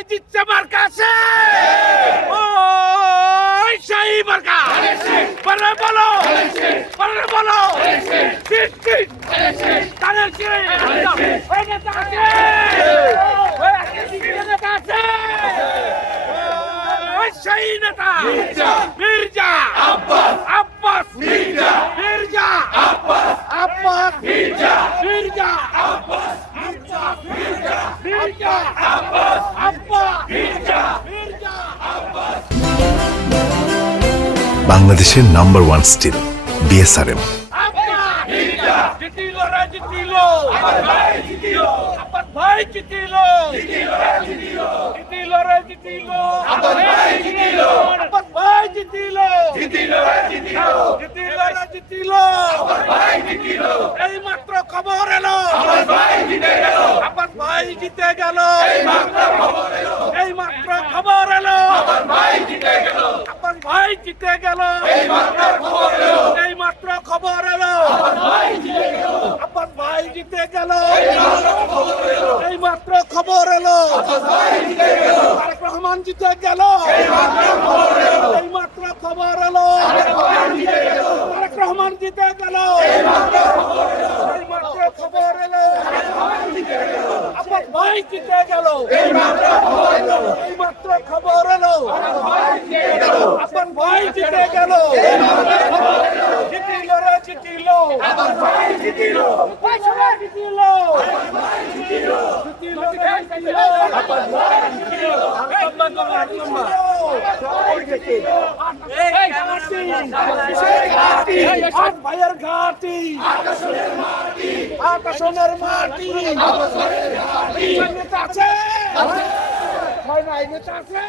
কোথায় জিতছে মার্কা আছে ওই সেই মার্কা পরে বলো ঠিক ঠিক তাদের ছেড়ে ওই নেতা আছে ওই নেতা আছে ওই সেই নেতা মির্জা আব্বাস মির্জা আব্বাস মির্জা আব্বাস বাংলাদেশের নাম্বার ওয়ান স্টিল বিএসআরএম। এই মাত্র খবর এলো আব্বাস ভাই জিতে গেল। এই মাত্র খবর এলো আব্বাস ভাই জিতে গেল। এই মাত্র খবর এলো আব্বাস ভাই জিতে গেল। এই মাত্র খবর এলো তারেক রহমান জিতে গেল। এই মাত্র খবর এলো তারেক রহমান জিতে গেল। এই মাত্র খবর এলো আব্বাস ভাই জিতে গেল। এই মাত্র খবর এলো আব্বাস ভাই জিতে গেল। জিতিল রে জিতিল আব্বাস ভাই জিতিল ভাইয়ের ঘাটি আকাশের মাটি নেতা আছে নেতা আছে